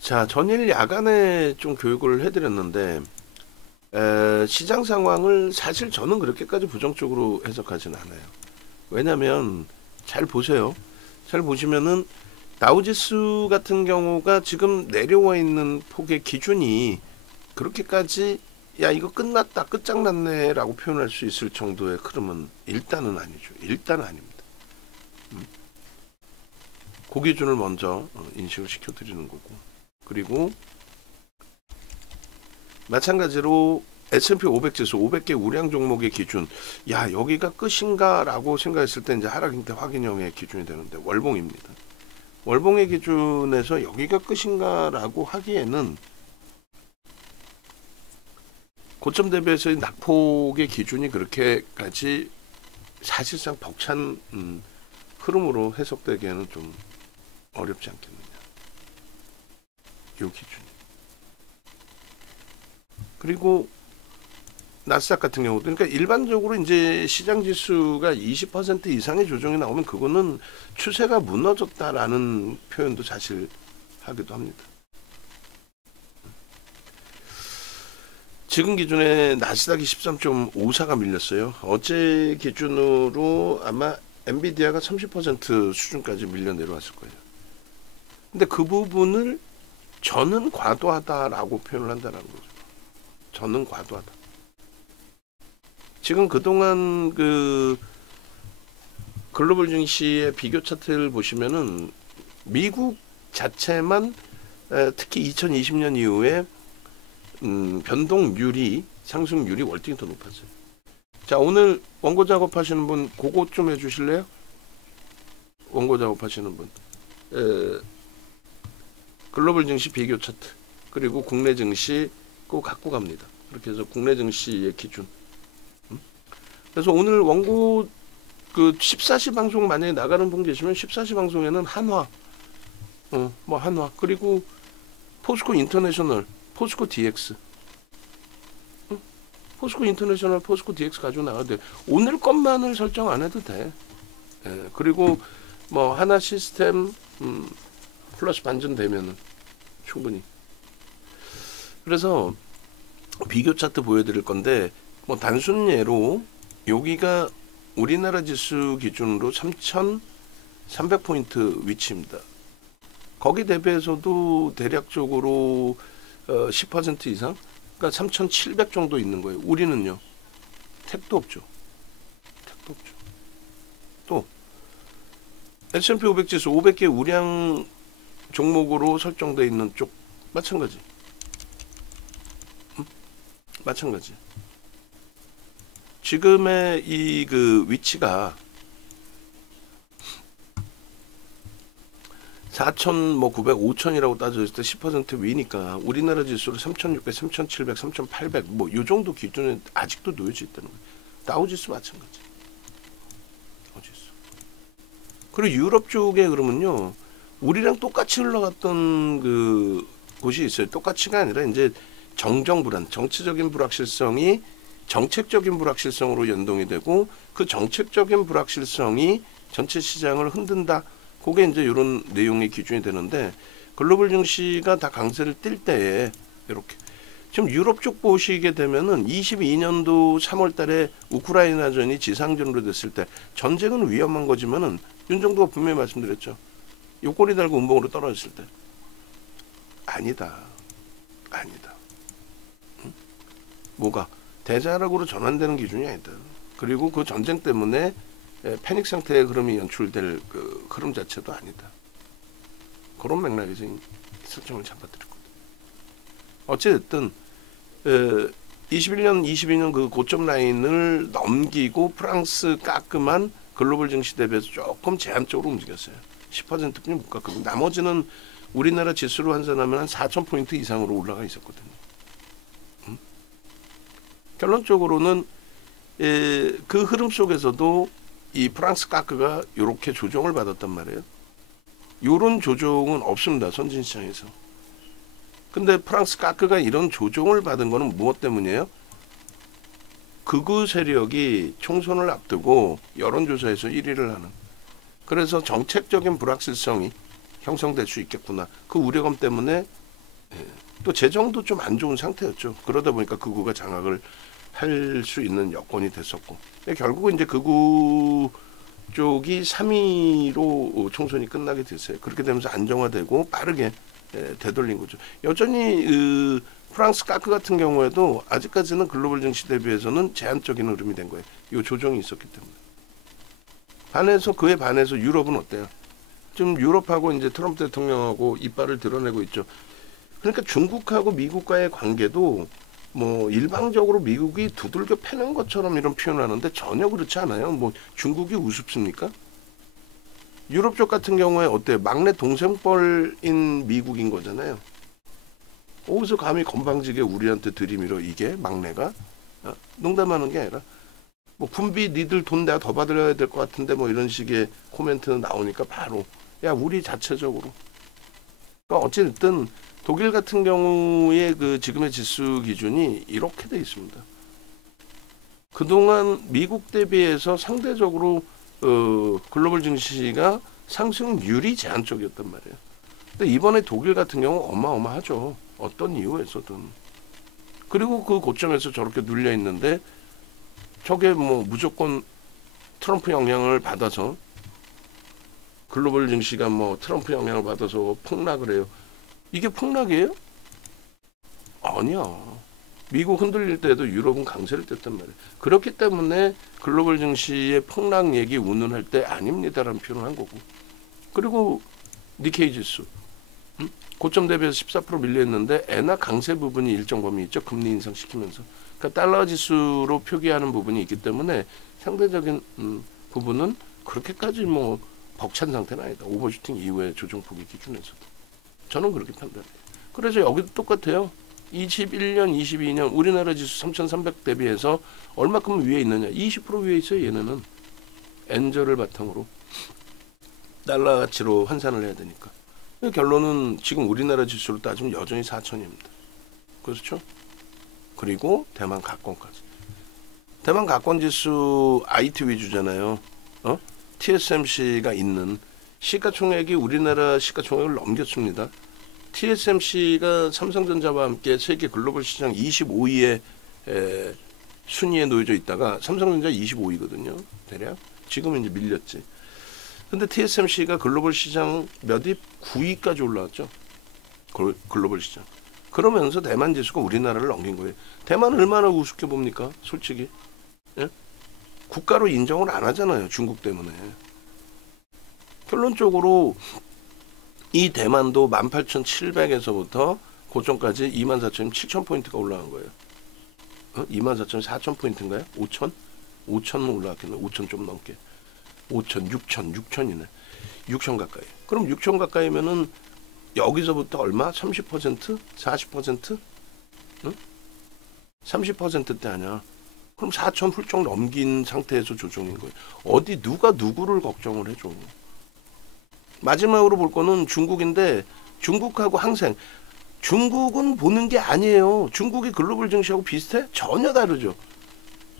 자, 전일 야간에 좀 교육을 해드렸는데, 시장 상황을 사실 저는 그렇게까지 부정적으로 해석하진 않아요. 왜냐면, 잘 보세요. 잘 보시면은, 다우지수 같은 경우가 지금 내려와 있는 폭의 기준이 그렇게까지, 야, 이거 끝났다, 끝장났네, 라고 표현할 수 있을 정도의 흐름은 일단은 아니죠. 일단은 아닙니다. 그 기준을 먼저 인식을 시켜드리는 거고. 그리고 마찬가지로 S&P 500 지수 500개 우량 종목의 기준, 야, 여기가 끝인가라고 생각했을 때 이제 하락 형태 확인형의 기준이 되는데 월봉입니다. 월봉의 기준에서 여기가 끝인가라고 하기에는 고점 대비해서의 낙폭의 기준이 그렇게까지 사실상 벅찬 흐름으로 해석되기에는 좀 어렵지 않겠느냐. 이 기준이. 그리고 나스닥 같은 경우도 그러니까 일반적으로 이제 시장 지수가 20% 이상의 조정이 나오면 그거는 추세가 무너졌다라는 표현도 사실 하기도 합니다. 지금 기준에 나스닥이 13.54가 밀렸어요. 어제 기준으로 아마 엔비디아가 30% 수준까지 밀려 내려왔을 거예요. 근데 그 부분을 저는 과도하다라고 표현을 한다는 거죠. 저는 과도하다. 지금 그동안 그 글로벌 증시의 비교 차트를 보시면은 미국 자체만 특히 2020년 이후에 변동률이 상승률이 월등히 더 높았어요. 자, 오늘 원고 작업하시는 분 그거 좀 해주실래요? 원고 작업하시는 분 글로벌 증시 비교 차트 그리고 국내 증시 그거 갖고 갑니다. 그렇게 해서 국내 증시의 기준. 그래서 오늘 원고 그 14시 방송 만약에 나가는 분 계시면 14시 방송에는 한화, 뭐 한화 그리고 포스코 인터내셔널, 포스코 DX, 포스코 인터내셔널, 포스코 DX 가지고 나가도 돼. 오늘 것만을 설정 안 해도 돼. 그리고 뭐 하나 시스템 플러스 반전 되면은 충분히. 그래서 비교 차트 보여드릴 건데 뭐 단순 예로 여기가 우리나라 지수 기준으로 3,300포인트 위치입니다. 거기 대비해서도 대략적으로 10% 이상, 그러니까 3,700 정도 있는 거예요. 우리는요, 택도 없죠. 택도 없죠. 또 S&P 500 지수 500개 우량 종목으로 설정되어 있는 쪽 마찬가지. 마찬가지. 지금의 이 그 위치가 4,900, 5,000이라고 따졌을 때 10% 위니까 우리나라 지수로 3,600, 3,700, 3,800 뭐 이 정도 기준에 아직도 놓여져 있다는 거예요. 다우지수 마찬가지. 다우지수. 그리고 유럽 쪽의 흐름은요. 우리랑 똑같이 흘러갔던 그 곳이 있어요. 똑같이가 아니라 이제 정정불안, 정치적인 불확실성이 정책적인 불확실성으로 연동이 되고 그 정책적인 불확실성이 전체 시장을 흔든다. 그게 이제 이런 내용의 기준이 되는데 글로벌 증시가 다 강세를 띨 때에 이렇게 지금 유럽 쪽 보시게 되면은 22년도 3월 달에 우크라이나전이 지상전으로 됐을 때 전쟁은 위험한 거지만은 윤정도가 분명히 말씀드렸죠. 요꼬리 달고 운봉으로 떨어졌을 때 아니다. 아니다. 응? 뭐가 대자락으로 전환되는 기준이 아니다. 그리고 그 전쟁 때문에 패닉 상태의 흐름이 연출될 그 흐름 자체도 아니다. 그런 맥락에서 설정을 잡아드렸거든요. 어쨌든 21년, 22년 그 고점 라인을 넘기고 프랑스 깔끔한 글로벌 증시 대비해서 조금 제한적으로 움직였어요. 10%뿐이 못 갔거든요. 나머지는 우리나라 지수로 환산하면 한 4,000포인트 이상으로 올라가 있었거든요. 결론적으로는 그 흐름 속에서도 이 프랑스 까크가 이렇게 조정을 받았단 말이에요. 이런 조정은 없습니다. 선진시장에서. 근데 프랑스 까크가 이런 조정을 받은 거는 무엇 때문이에요? 극우 세력이 총선을 앞두고 여론조사에서 1위를 하는. 그래서 정책적인 불확실성이 형성될 수 있겠구나. 그 우려감 때문에 또 재정도 좀 안 좋은 상태였죠. 그러다 보니까 극우가 장악을 할 수 있는 여건이 됐었고, 결국은 이제 극우 쪽이 3위로 총선이 끝나게 됐어요. 그렇게 되면서 안정화되고 빠르게 되돌린 거죠. 여전히 프랑스 까크 같은 경우에도 아직까지는 글로벌 증시 대비해서는 제한적인 흐름이 된 거예요. 이 조정이 있었기 때문에. 그에 반해서 유럽은 어때요? 지금 유럽하고 이제 트럼프 대통령하고 이빨을 드러내고 있죠. 그러니까 중국하고 미국과의 관계도 뭐 일방적으로 미국이 두들겨 패는 것처럼 이런 표현을 하는데 전혀 그렇지 않아요. 뭐 중국이 우습습니까? 유럽 쪽 같은 경우에 어때요? 막내 동생뻘인 미국인 거잖아요. 어디서 감히 건방지게 우리한테 들이밀어 이게 막내가? 농담하는 게 아니라 뭐 군비 니들 돈 내가 더 받아야 될 것 같은데 뭐 이런 식의 코멘트는 나오니까 바로 야 우리 자체적으로. 그러니까 어쨌든 독일 같은 경우에 그 지금의 지수 기준이 이렇게 돼 있습니다. 그동안 미국 대비해서 상대적으로 글로벌 증시가 상승률이 제한적이었단 말이에요. 근데 이번에 독일 같은 경우 어마어마하죠. 어떤 이유에서든. 그리고 그 고점에서 저렇게 눌려 있는데 저게 뭐 무조건 트럼프 영향을 받아서 글로벌 증시가 뭐 트럼프 영향을 받아서 폭락을 해요. 이게 폭락이에요? 아니야. 미국 흔들릴 때도 유럽은 강세를 뗐단 말이에요. 그렇기 때문에 글로벌 증시의 폭락 얘기 운운할 때 아닙니다라는 표현을 한 거고. 그리고 니케이 지수. 고점 대비해서 14% 밀려있는데 엔화 강세 부분이 일정 범위 있죠. 금리 인상시키면서. 그러니까 달러 지수로 표기하는 부분이 있기 때문에 상대적인 부분은 그렇게까지 뭐 벅찬 상태는 아니다. 오버슈팅 이후에 조정폭의 기준에서도. 저는 그렇게 판단해요. 그래서 여기도 똑같아요. 21년, 22년 우리나라 지수 3,300 대비해서 얼마큼 위에 있느냐. 20% 위에 있어요. 얘네는. 엔저를 바탕으로. 달러 가치로 환산을 해야 되니까. 결론은 지금 우리나라 지수로 따지면 여전히 4천입니다. 그렇죠? 그리고 대만 가권까지. 대만 가권지수 IT 위주잖아요. TSMC가 있는 시가총액이 우리나라 시가총액을 넘겼습니다. TSMC가 삼성전자와 함께 세계 글로벌 시장 25위에 순위에 놓여져 있다가 삼성전자 25위거든요. 대략. 지금은 이제 밀렸지. 근데 TSMC가 글로벌 시장 몇 위? 9위까지 올라왔죠. 글로벌 시장. 그러면서 대만 지수가 우리나라를 넘긴 거예요. 대만은 얼마나 우습게 봅니까? 솔직히. 예? 국가로 인정을 안 하잖아요. 중국 때문에. 결론적으로 이 대만도 18,700에서부터 고점까지 24,000포인트가 올라간 거예요. 24,000포인트인가요? 5,000? 5,000 올라왔겠네. 5,000 좀 넘게. 5,000, 6,000, 6,000이네. 6,000 가까이. 그럼 6,000 가까이면은 여기서부터 얼마? 30%? 40%? 응? 30%대 아니야. 그럼 4,000 훌쩍 넘긴 상태에서 조정인 거예요. 어디 누가 누구를 걱정을 해줘. 마지막으로 볼 거는 중국인데 중국하고 항생. 중국은 보는 게 아니에요. 중국이 글로벌 증시하고 비슷해? 전혀 다르죠.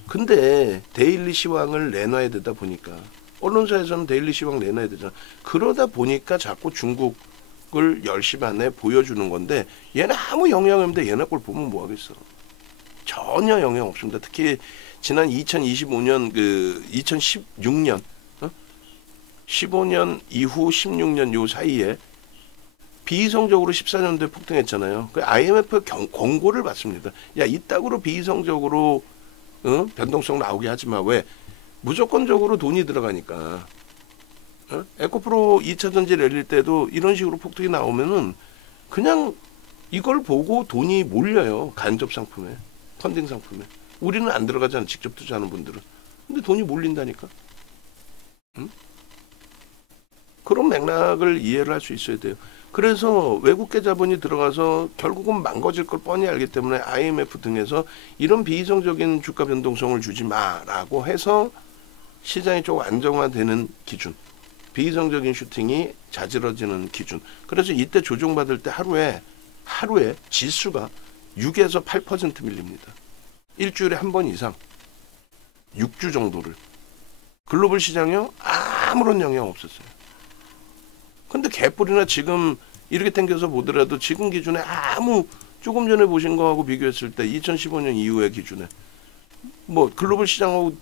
근데 데일리 시황을 내놔야 되다 보니까 언론사에서는 데일리 시황 내놔야 되잖아. 그러다 보니까 자꾸 중국을 10시 반에 보여주는 건데 얘는 아무 영향 없는데 얘네 걸 보면 뭐 하겠어. 전혀 영향 없습니다. 특히 지난 2025년 2016년 15년 이후 16년 요 사이에 비이성적으로 14년도에 폭등했잖아요. 그 IMF 권고를 받습니다. 야, 이따구로 비이성적으로 변동성 나오게 하지 마. 왜? 무조건적으로 돈이 들어가니까. 에코프로 2차 전지 랠릴 때도 이런 식으로 폭등이 나오면은 그냥 이걸 보고 돈이 몰려요. 간접 상품에, 펀딩 상품에. 우리는 안 들어가잖아. 직접 투자하는 분들은. 근데 돈이 몰린다니까. 그런 맥락을 이해를 할 수 있어야 돼요. 그래서 외국계 자본이 들어가서 결국은 망가질 걸 뻔히 알기 때문에 IMF 등에서 이런 비이성적인 주가 변동성을 주지 마라고 해서 시장이 좀 안정화되는 기준, 비이성적인 슈팅이 자지러지는 기준. 그래서 이때 조정받을 때 하루에 지수가 6에서 8% 밀립니다. 일주일에 한 번 이상 6주 정도를. 글로벌 시장이요? 아무런 영향 없었어요. 근데 개뿔이나 지금 이렇게 당겨서 보더라도 지금 기준에 아무 조금 전에 보신 거하고 비교했을 때 2015년 이후의 기준에 뭐 글로벌 시장하고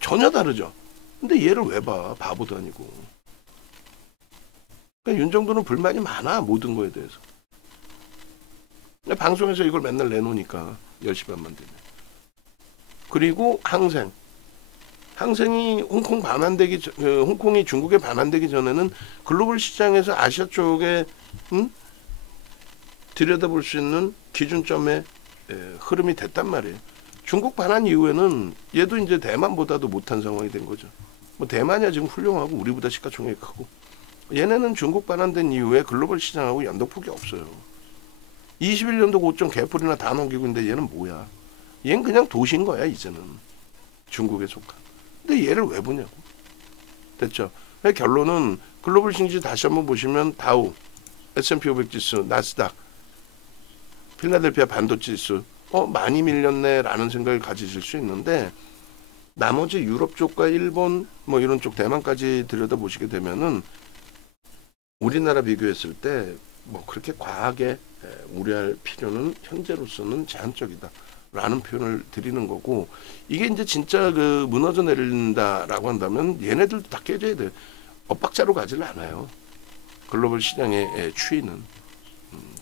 전혀 다르죠. 근데 얘를 왜 봐? 바보도 아니고. 그러니까 윤 정도는 불만이 많아, 모든 거에 대해서. 방송에서 이걸 맨날 내놓으니까 10시 반만 되면. 그리고 항생이 홍콩이 중국에 반환되기 전에는 글로벌 시장에서 아시아 쪽에 들여다볼 수 있는 기준점의 흐름이 됐단 말이에요. 중국 반환 이후에는 얘도 이제 대만보다도 못한 상황이 된 거죠. 뭐 대만이야 지금 훌륭하고 우리보다 시가총액이 크고, 얘네는 중국 반환된 이후에 글로벌 시장하고 연동폭이 없어요. 21년도 고점 개풀이나 다 넘기고 있는데 얘는 뭐야? 얘는 그냥 도시인 거야 이제는. 중국에 속한. 근데 얘를 왜 보냐고. 됐죠? 결론은 글로벌 증시 다시 한번 보시면 다우, S&P 500 지수, 나스닥, 필라델피아 반도체 지수 많이 밀렸네 라는 생각을 가지실 수 있는데, 나머지 유럽 쪽과 일본 뭐 이런 쪽 대만까지 들여다보시게 되면은 우리나라 비교했을 때 뭐 그렇게 과하게 우려할 필요는 현재로서는 제한적이다 라는 표현을 드리는 거고, 이게 이제 진짜 그 무너져 내린다라고 한다면 얘네들도 다 깨져야 돼. 엇박자로 가지를 않아요, 글로벌 시장의 추이는.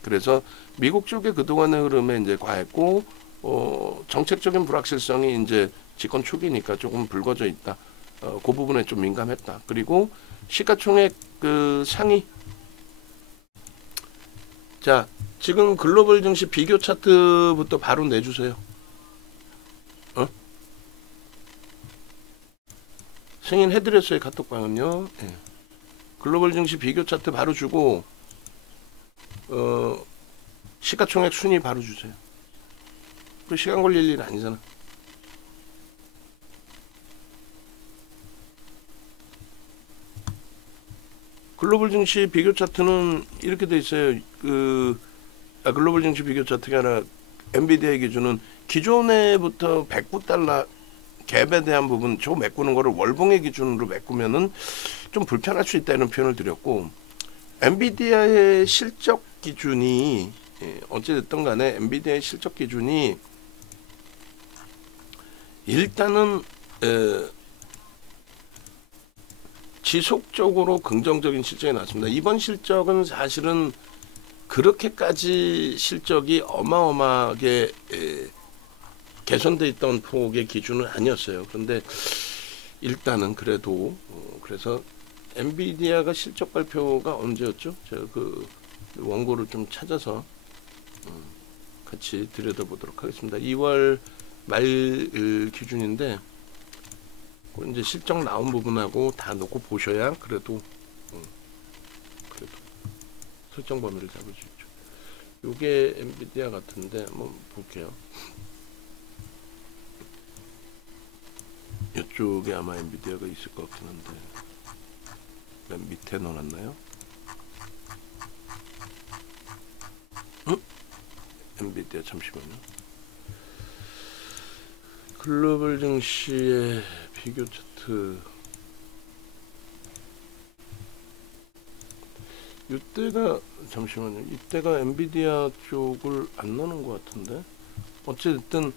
그래서 미국 쪽의 그동안의 흐름에 이제 과했고, 정책적인 불확실성이 이제 집권 초기니까 조금 불거져 있다. 그 부분에 좀 민감했다. 그리고 시가총액 그 상위. 자, 지금 글로벌 증시 비교 차트부터 바로 내주세요. 승인해드렸어요, 카톡방은요. 예. 글로벌 증시 비교 차트 바로 주고, 시가총액 순위 바로 주세요. 그 시간 걸릴 일 아니잖아. 글로벌 증시 비교 차트는 이렇게 돼 있어요. 글로벌 증시 비교 차트가 아니라 엔비디아의 기준은 기존에부터 109달러 갭에 대한 부분, 저 메꾸는 거를 월봉의 기준으로 메꾸면은 좀 불편할 수 있다는 표현을 드렸고, 엔비디아의 실적 기준이 어찌됐든 간에 엔비디아의 실적 기준이 일단은 지속적으로 긍정적인 실적이 나왔습니다. 이번 실적은 사실은 그렇게까지 실적이 어마어마하게 개선돼 있던 폭의 기준은 아니었어요. 그런데 일단은 그래도 그래서 엔비디아가 실적 발표가 언제였죠? 제가 그 원고를 좀 찾아서 같이 들여다보도록 하겠습니다. 2월 말 기준인데 이제 실적 나온 부분하고 다 놓고 보셔야 그래도 설정 범위를 잡을 수 있죠. 요게 엔비디아 같은데 한번 볼게요. 이쪽에 아마 엔비디아가 있을 것 같긴 한데 맨 밑에 넣어놨나요? 엔비디아 잠시만요. 글로벌 증시의 비교 차트. 이때가 잠시만요. 이때가 엔비디아 쪽을 안 넣는 것 같은데. 어쨌든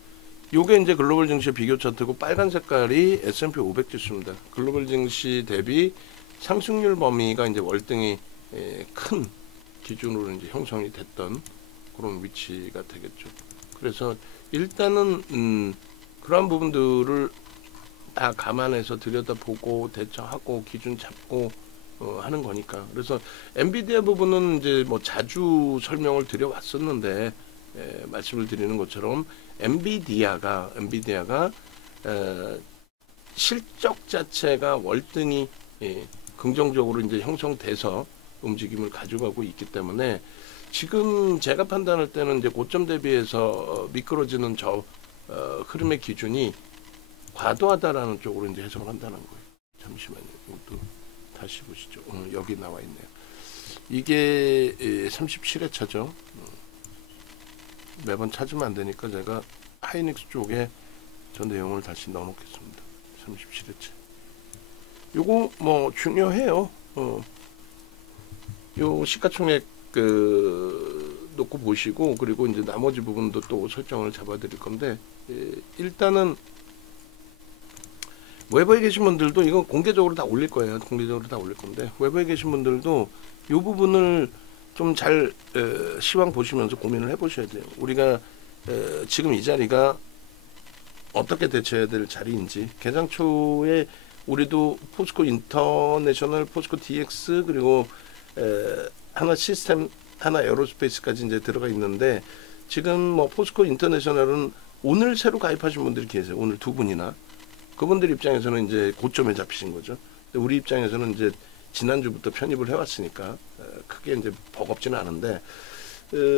요게 이제 글로벌 증시 비교 차트고, 빨간 색깔이 S&P 500 지수입니다. 글로벌 증시 대비 상승률 범위가 이제 월등히 큰 기준으로 이제 형성이 됐던 그런 위치가 되겠죠. 그래서 일단은 그러한 부분들을 다 감안해서 들여다보고 대처하고 기준 잡고 하는 거니까. 그래서 엔비디아 부분은 이제 뭐 자주 설명을 드려왔었는데, 말씀을 드리는 것처럼 엔비디아가 실적 자체가 월등히 긍정적으로 이제 형성돼서 움직임을 가져가고 있기 때문에, 지금 제가 판단할 때는 이제 고점 대비해서 미끄러지는 저 흐름의 기준이 과도하다라는 쪽으로 이제 해석을 한다는 거예요. 잠시만요. 이것도 다시 보시죠. 여기 나와 있네요. 이게 37회차죠. 매번 찾으면 안 되니까 제가 하이닉스 쪽에 저 내용을 다시 넣어 놓겠습니다. 37회차. 요거 뭐 중요해요. 요 시가총액 놓고 보시고, 그리고 이제 나머지 부분도 또 설정을 잡아드릴 건데, 일단은 외부에 계신 분들도 이거 공개적으로 다 올릴 거예요. 공개적으로 다 올릴 건데, 외부에 계신 분들도 이 부분을 좀 잘 시황 보시면서 고민을 해보셔야 돼요. 우리가 지금 이 자리가 어떻게 대처해야 될 자리인지, 개장 초에 우리도 포스코 인터내셔널, 포스코 DX, 그리고 하나 시스템, 하나 에어로스페이스까지 이제 들어가 있는데, 지금 뭐 포스코 인터내셔널은 오늘 새로 가입하신 분들이 계세요. 오늘 두 분이나. 그분들 입장에서는 이제 고점에 잡히신 거죠. 근데 우리 입장에서는 이제 지난주부터 편입을 해왔으니까 크게 이제 버겁지는 않은데,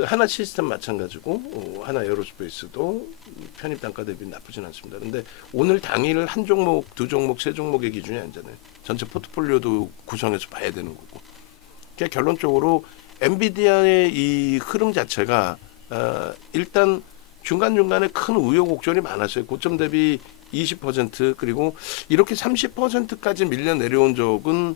하나 시스템 마찬가지고 하나 에어로스페이스도 편입 단가 대비 나쁘진 않습니다. 근데 오늘 당일 한 종목, 두 종목, 세 종목의 기준이 아니잖아요. 전체 포트폴리오도 구성해서 봐야 되는 거고. 그러니까 결론적으로 엔비디아의 이 흐름 자체가 일단 중간중간에 큰 우여곡절이 많았어요. 고점 대비 20% 그리고 이렇게 30%까지 밀려 내려온 적은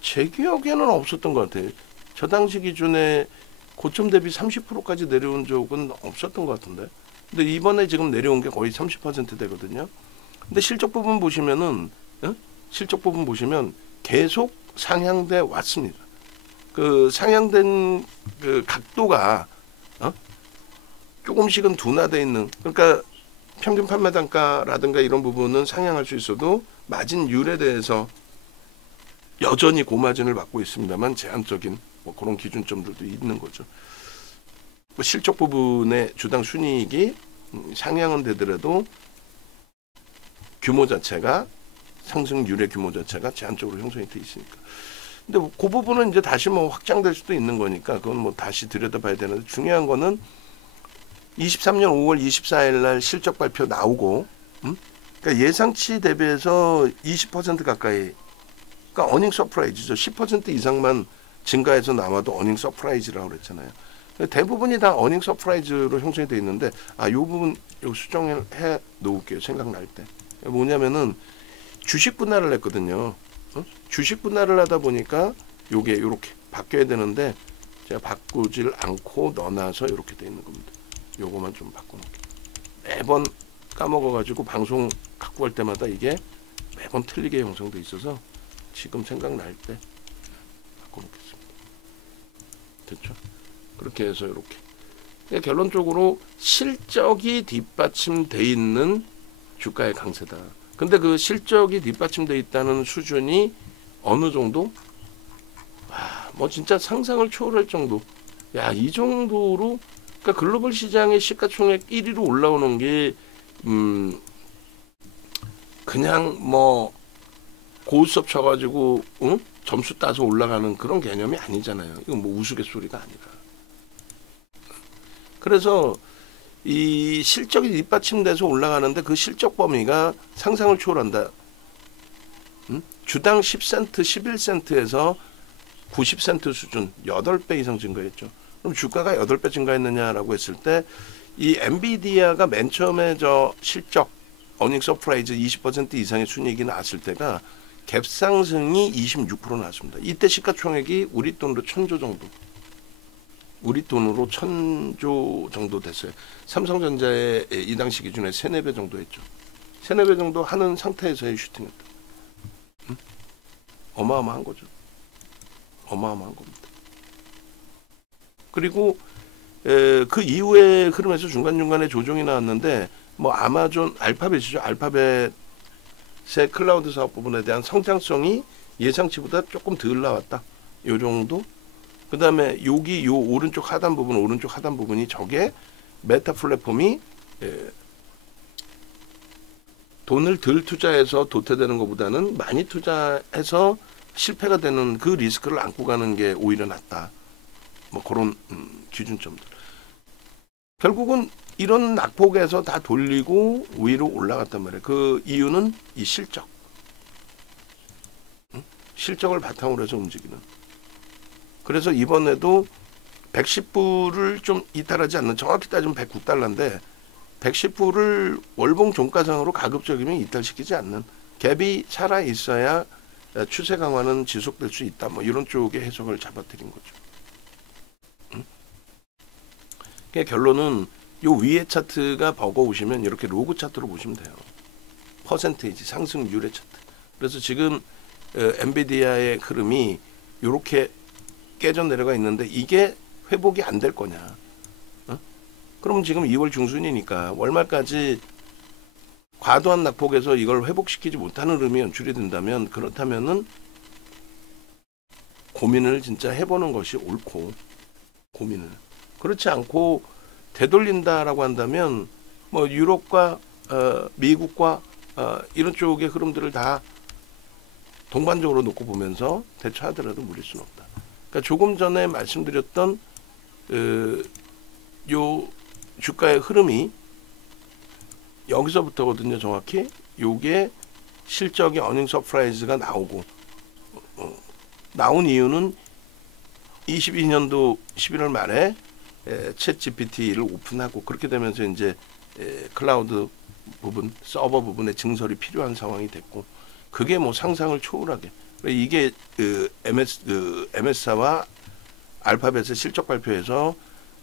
제 기억에는 없었던 것 같아요. 저 당시 기준에 고점 대비 30%까지 내려온 적은 없었던 것 같은데. 근데 이번에 지금 내려온 게 거의 30% 되거든요. 근데 실적 부분 보시면은, 실적 부분 보시면 계속 상향돼 왔습니다. 그 상향된 그 각도가 조금씩은 둔화돼 있는, 그러니까 평균 판매 단가라든가 이런 부분은 상향할 수 있어도 마진율에 대해서 여전히 고마진을 받고 있습니다만 제한적인 뭐 그런 기준점들도 있는 거죠. 뭐 실적 부분의 주당 순이익이 상향은 되더라도 규모 자체가, 상승률의 규모 자체가 제한적으로 형성이 돼 있으니까. 근데 그 부분은 이제 다시 뭐 확장될 수도 있는 거니까 그건 뭐 다시 들여다봐야 되는데, 중요한 거는 23년 5월 24일 날 실적 발표 나오고, 그러니까 예상치 대비해서 20% 가까이, 그러니까 어닝 서프라이즈죠. 10% 이상만 증가해서 나와도 어닝 서프라이즈라고 그랬잖아요. 대부분이 다 어닝 서프라이즈로 형성이 되어 있는데, 이 부분 요 수정을 해 놓을게요. 생각날 때. 뭐냐면은 주식 분할을 했거든요. 주식 분할을 하다 보니까 요게 요렇게 바뀌어야 되는데 제가 바꾸질 않고 넣어놔서 이렇게 돼 있는 겁니다. 요거만 좀 바꿔놓을게요. 매번 까먹어가지고 방송 갖고 갈 때마다 이게 매번 틀리게 형성돼 있어서 지금 생각날 때 바꿔놓겠습니다. 됐죠? 그렇게 해서 이렇게. 그러니까 결론적으로 실적이 뒷받침돼 있는 주가의 강세다. 근데 그 실적이 뒷받침돼 있다는 수준이 어느 정도? 뭐 진짜 상상을 초월할 정도. 이 정도로, 그러니까 글로벌 시장의 시가총액 1위로 올라오는 게 그냥 뭐 고수업 쳐가지고 점수 따서 올라가는 그런 개념이 아니잖아요. 이건 뭐 우스갯소리가 아니라. 그래서 이 실적이 뒷받침돼서 올라가는데 그 실적 범위가 상상을 초월한다. 주당 10센트, 11센트에서 90센트 수준 8배 이상 증가했죠. 그럼 주가가 8배 증가했느냐라고 했을 때 이 엔비디아가 맨 처음에 저 실적 어닝 서프라이즈 20% 이상의 순이익이 나왔을 때가 갭 상승이 26% 나왔습니다. 이때 시가총액이 우리 돈으로 1000조 정도. 우리 돈으로 1000조 정도 됐어요. 삼성전자의 이 당시 기준에 3, 4배 정도 했죠. 3, 4배 정도 하는 상태에서의 슈팅했다. 어마어마한 거죠. 어마어마한 겁니다. 그리고 그 이후에 흐름에서 중간중간에 조정이 나왔는데, 뭐 아마존, 알파벳이죠. 알파벳의 클라우드 사업 부분에 대한 성장성이 예상치보다 조금 덜 나왔다. 요 정도. 그 다음에 여기 요 오른쪽 하단 부분이 저게 메타 플랫폼이 돈을 덜 투자해서 도태되는 것보다는 많이 투자해서 실패가 되는 그 리스크를 안고 가는 게 오히려 낫다. 뭐 그런 기준점들. 결국은 이런 낙폭에서 다 돌리고 위로 올라갔단 말이에요. 그 이유는 이 실적. 실적을 바탕으로 해서 움직이는. 그래서 이번에도 110불을 좀 이탈하지 않는, 정확히 따지면 109달러인데 110불을 월봉 종가상으로 가급적이면 이탈시키지 않는, 갭이 살아 있어야 추세 강화는 지속될 수 있다. 뭐 이런 쪽의 해석을 잡아드린 거죠. 그냥 결론은 요 위에 차트가 버거우시면 이렇게 로그 차트로 보시면 돼요. 퍼센테이지 상승률의 차트. 그래서 지금 엔비디아의 흐름이 이렇게 깨져 내려가 있는데 이게 회복이 안 될 거냐? 그럼 지금 2월 중순이니까 월말까지 과도한 낙폭에서 이걸 회복시키지 못하는 흐름이 연출이 된다면 그렇다면은 고민을 진짜 해보는 것이 옳고 고민을 그렇지 않고 되돌린다라고 한다면 뭐 유럽과 미국과 이런 쪽의 흐름들을 다 동반적으로 놓고 보면서 대처하더라도 무리일 수는 없다. 그러니까 조금 전에 말씀드렸던 요 주가의 흐름이 여기서부터거든요. 정확히 요게 실적이 어닝 서프라이즈가 나오고 나온 이유는 22년도 11월 말에 챗 GPT를 오픈하고 그렇게 되면서 이제 클라우드 부분, 서버 부분에 증설이 필요한 상황이 됐고 그게 뭐 상상을 초월하게 이게 MS사와 알파벳의 실적 발표에서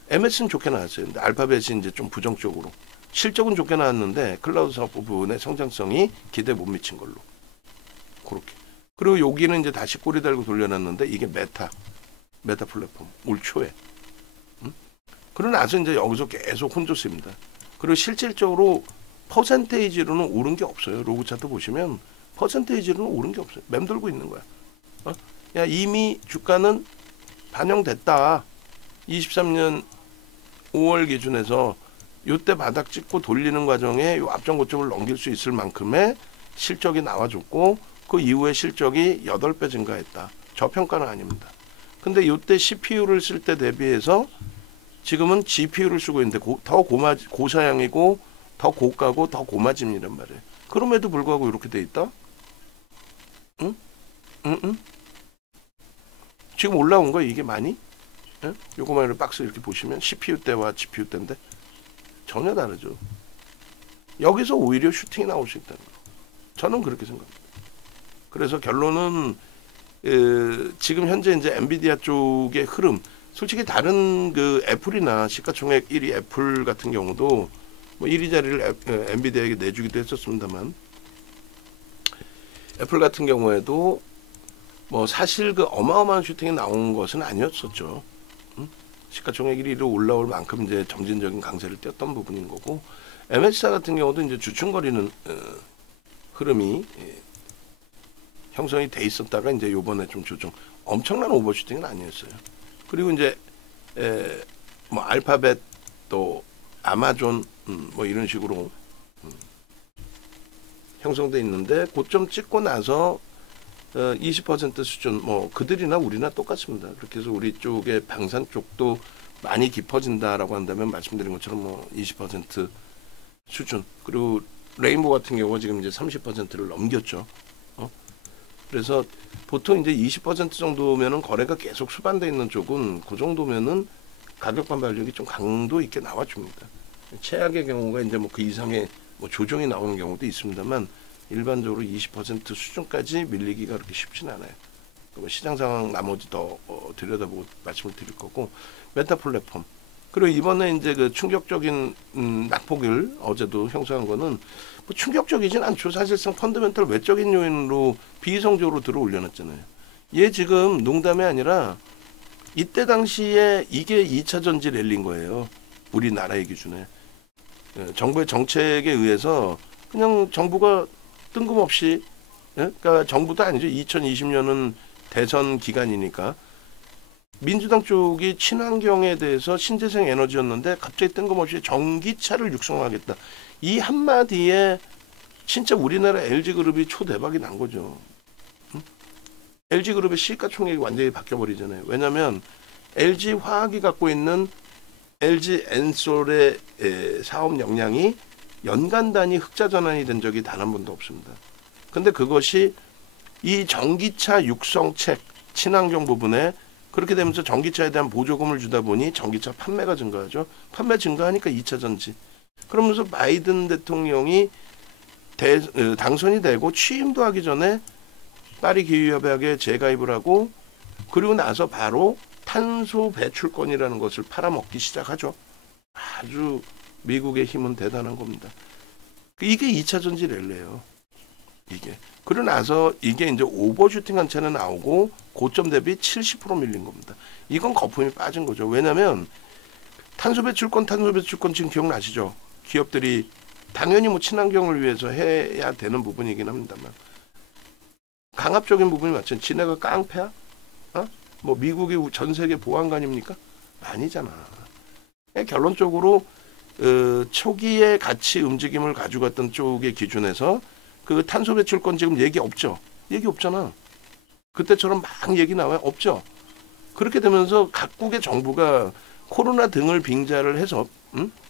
MS는 좋게 나왔어요. 근데 알파벳이 이제 좀 부정적으로 실적은 좋게 나왔는데 클라우드 사업 부분의 성장성이 기대 못 미친 걸로 그렇게. 그리고 여기는 이제 다시 꼬리 달고 돌려놨는데 이게 메타 플랫폼 올 초에. 그러고 나서 이제 여기서 계속 혼조습니다. 그리고 실질적으로 퍼센테이지로는 오른 게 없어요. 로그 차트 보시면 퍼센테이지로는 오른 게 없어요. 맴돌고 있는 거야. 야 이미 주가는 반영됐다. 23년 5월 기준에서 요때 바닥 찍고 돌리는 과정에 요 앞전 고점을 넘길 수 있을 만큼의 실적이 나와줬고 그 이후에 실적이 8배 증가했다. 저평가는 아닙니다. 근데 요때 CPU를 쓸 때 대비해서 지금은 GPU를 쓰고 있는데 더 고사양이고 더 고가고 더 고마짐이란 말이에요. 그럼에도 불구하고 이렇게 돼 있다? 응? 지금 올라온 거 이게 많이? 응? 요거만 박스 이렇게 보시면 CPU 때와 GPU 때인데 전혀 다르죠. 여기서 오히려 슈팅이 나올 수 있다는 거. 저는 그렇게 생각합니다. 그래서 결론은 지금 현재 이제 엔비디아 쪽의 흐름, 솔직히 다른 그 애플이나 시가총액 1위 애플 같은 경우도 뭐 1위 자리를 엔비디아에게 내주기도 했었습니다만 애플 같은 경우에도 뭐 사실 그 어마어마한 슈팅이 나온 것은 아니었었죠. 시가총액 1위로 올라올 만큼 이제 점진적인 강세를 띄었던 부분인 거고 MS사 같은 경우도 이제 주춤거리는 흐름이 형성이 돼 있었다가 이제 요번에 좀 조정 엄청난 오버슈팅은 아니었어요. 그리고 이제 뭐 알파벳 또 아마존 뭐 이런 식으로 형성돼 있는데 고점 찍고 나서 20% 수준 뭐 그들이나 우리나 똑같습니다. 그렇게 해서 우리 쪽의 방산 쪽도 많이 깊어진다라고 한다면 말씀드린 것처럼 뭐 20% 수준 그리고 레인보우 같은 경우가 지금 이제 30%를 넘겼죠. 그래서 보통 이제 20% 정도면은 거래가 계속 수반돼 있는 쪽은 그 정도면은 가격 반발력이 좀 강도 있게 나와줍니다. 최악의 경우가 이제 뭐 그 이상의 뭐 조정이 나오는 경우도 있습니다만 일반적으로 20% 수준까지 밀리기가 그렇게 쉽지는 않아요. 시장 상황 나머지 더 들여다보고 말씀을 드릴 거고 메타 플랫폼 그리고 이번에 이제 그 충격적인 낙폭을 어제도 형성한 거는 뭐 충격적이진 않죠. 사실상 펀더멘털 외적인 요인으로 비이성적으로 들어 올려놨잖아요. 얘 지금 농담이 아니라 이때 당시에 이게 2차 전지 랠리인 거예요. 우리나라의 기준에 정부의 정책에 의해서 그냥 정부가 뜬금없이 그러니까 정부도 아니죠. 2020년은 대선 기간이니까 민주당 쪽이 친환경에 대해서 신재생 에너지였는데 갑자기 뜬금없이 전기차를 육성하겠다. 이 한마디에 진짜 우리나라 LG그룹이 초대박이 난 거죠. LG그룹의 시가총액이 완전히 바뀌어버리잖아요. 왜냐하면 LG화학이 갖고 있는 LG 엔솔의 사업 역량이 연간 단위 흑자 전환이 된 적이 단 한 번도 없습니다. 근데 그것이 이 전기차 육성책 친환경 부분에 그렇게 되면서 전기차에 대한 보조금을 주다 보니 전기차 판매가 증가하죠. 판매 증가하니까 2차 전지. 그러면서 바이든 대통령이 당선이 되고 취임도 하기 전에 파리 기후협약에 재가입을 하고 그리고 나서 바로 탄소 배출권이라는 것을 팔아먹기 시작하죠. 아주 미국의 힘은 대단한 겁니다. 이게 2차 전지 랠리예요. 이게. 그러고 나서 이게 이제 오버슈팅한 채는 나오고 고점 대비 70% 밀린 겁니다. 이건 거품이 빠진 거죠. 왜냐하면 탄소 배출권 지금 기억나시죠? 기업들이 당연히 뭐 친환경을 위해서 해야 되는 부분이긴 합니다만 강압적인 부분이 맞죠. 지네가 깡패야? 뭐 미국이 전 세계 보안관입니까? 아니잖아. 결론적으로 초기에 같이 움직임을 가져갔던 쪽의 기준에서 그 탄소 배출권 지금 얘기 없죠. 얘기 없잖아. 그때처럼 막 얘기 나와요. 없죠. 그렇게 되면서 각국의 정부가 코로나 등을 빙자를 해서